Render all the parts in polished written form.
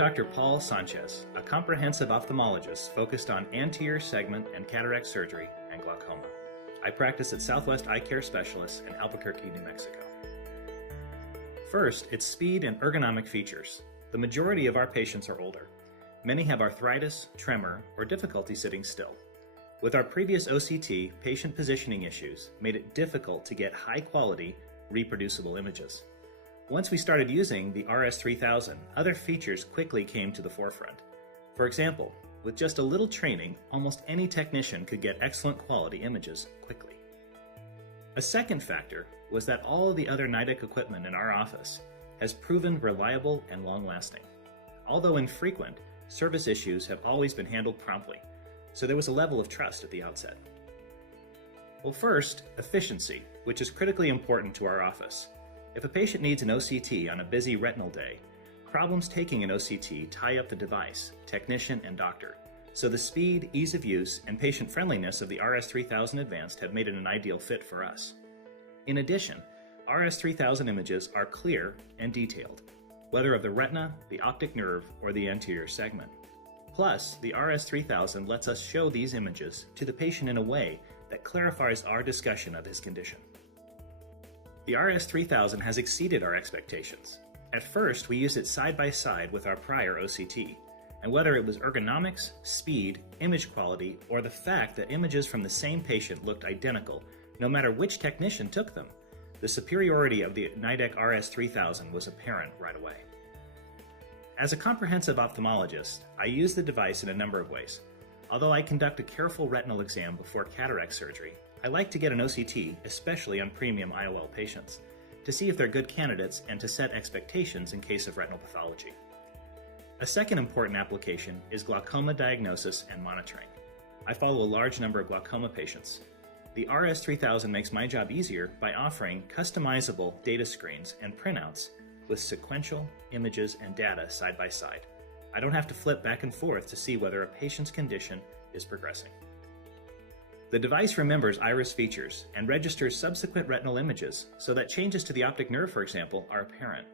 Dr. Paul Sanchez, a comprehensive ophthalmologist focused on anterior segment and cataract surgery and glaucoma. I practice at Southwest Eye Care Specialists in Albuquerque, New Mexico. First, it's speed and ergonomic features. The majority of our patients are older. Many have arthritis, tremor, or difficulty sitting still. With our previous OCT, patient positioning issues made it difficult to get high-quality, reproducible images. Once we started using the RS-3000, other features quickly came to the forefront. For example, with just a little training, almost any technician could get excellent quality images quickly. A second factor was that all of the other NIDEK equipment in our office has proven reliable and long-lasting. Although infrequent, service issues have always been handled promptly, so there was a level of trust at the outset. Well, first, efficiency, which is critically important to our office. If a patient needs an OCT on a busy retinal day, problems taking an OCT tie up the device, technician, and doctor. So the speed, ease of use, and patient friendliness of the RS-3000 Advanced have made it an ideal fit for us. In addition, RS-3000 images are clear and detailed, whether of the retina, the optic nerve, or the anterior segment. Plus, the RS-3000 lets us show these images to the patient in a way that clarifies our discussion of his condition. The RS-3000 has exceeded our expectations. At first, we used it side by side with our prior OCT, and whether it was ergonomics, speed, image quality, or the fact that images from the same patient looked identical, no matter which technician took them, the superiority of the NIDEK RS-3000 was apparent right away. As a comprehensive ophthalmologist, I use the device in a number of ways. Although I conduct a careful retinal exam before cataract surgery, I like to get an OCT, especially on premium IOL patients, to see if they're good candidates and to set expectations in case of retinal pathology. A second important application is glaucoma diagnosis and monitoring. I follow a large number of glaucoma patients. The RS-3000 makes my job easier by offering customizable data screens and printouts with sequential images and data side by side. I don't have to flip back and forth to see whether a patient's condition is progressing. The device remembers iris features and registers subsequent retinal images so that changes to the optic nerve, for example, are apparent.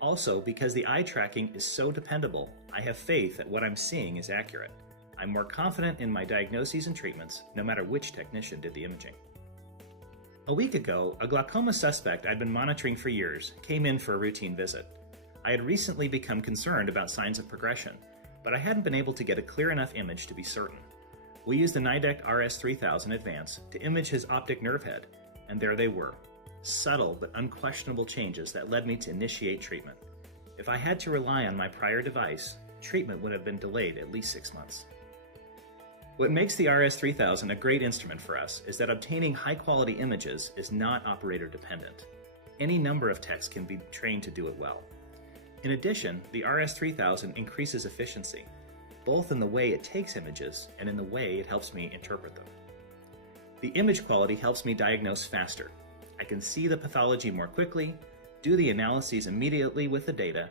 Also, because the eye tracking is so dependable, I have faith that what I'm seeing is accurate. I'm more confident in my diagnoses and treatments, no matter which technician did the imaging. A week ago, a glaucoma suspect I'd been monitoring for years came in for a routine visit. I had recently become concerned about signs of progression, but I hadn't been able to get a clear enough image to be certain. We used the NIDEK RS-3000 Advance to image his optic nerve head, and there they were. Subtle but unquestionable changes that led me to initiate treatment. If I had to rely on my prior device, treatment would have been delayed at least 6 months. What makes the RS-3000 a great instrument for us is that obtaining high-quality images is not operator-dependent. Any number of techs can be trained to do it well. In addition, the RS-3000 increases efficiency, both in the way it takes images and in the way it helps me interpret them. The image quality helps me diagnose faster. I can see the pathology more quickly, do the analyses immediately with the data,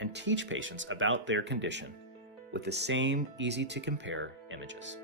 and teach patients about their condition with the same easy-to-compare images.